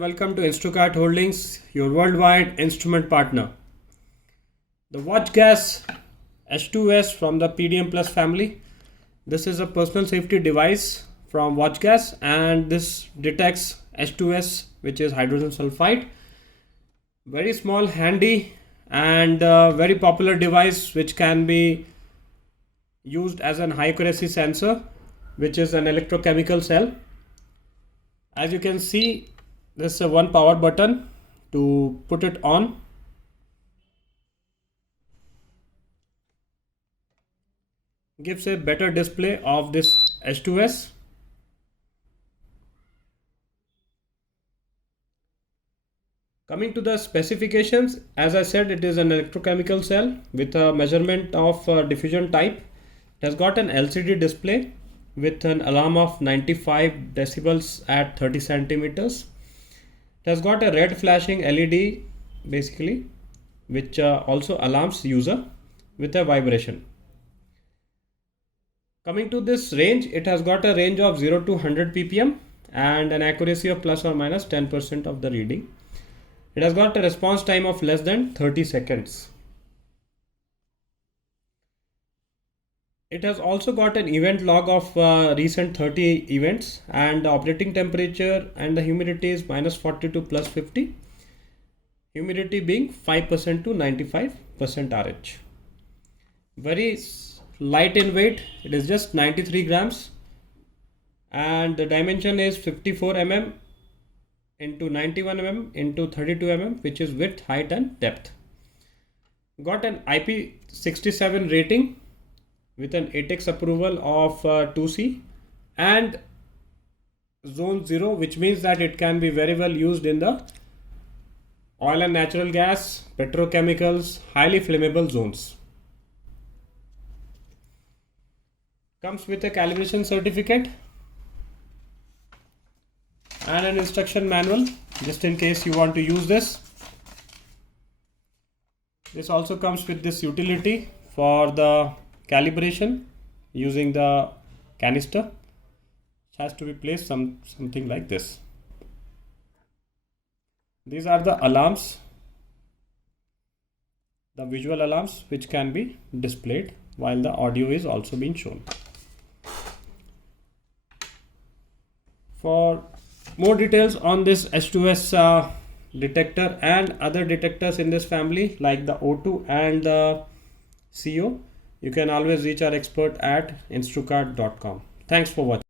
welcome to Instrukart Holdings, your worldwide instrument partner. The WatchGas H2S from the PDM Plus family. This is a personal safety device from WatchGas, and this detects H2S, which is hydrogen sulfide. Very small, handy, and very popular device which can be used as an high accuracy sensor, which is an electrochemical cell. As you can see, this is one power button to put it on. Gives a better display of this H2S. Coming to the specifications, as I said, it is an electrochemical cell with a measurement of diffusion type. It has got an LCD display with an alarm of 95 decibels at 30 centimeters. It has got a red flashing LED basically, which also alarms user with a vibration. Coming to this range, it has got a range of 0 to 100 ppm and an accuracy of plus or minus 10% of the reading. It has got a response time of less than 30 seconds. It has also got an event log of recent 30 events, and the operating temperature and the humidity is minus 40 to plus 50. Humidity being 5% to 95% RH. Very light in weight. It is just 93 grams. And the dimension is 54 mm into 91 mm into 32 mm, which is width, height and depth. Got an IP67 rating with an ATEX approval of 2C and zone 0, which means that it can be very well used in the oil and natural gas, petrochemicals, highly flammable zones. Comes with a calibration certificate and an instruction manual just in case you want to use this. This also comes with this utility for the calibration using the canister. It has to be placed something like this. These are the alarms, the visual alarms, which can be displayed while the audio is also being shown. For more details on this H2S detector and other detectors in this family like the O2 and the CO, you can always reach our expert at instrukart.com. Thanks for watching.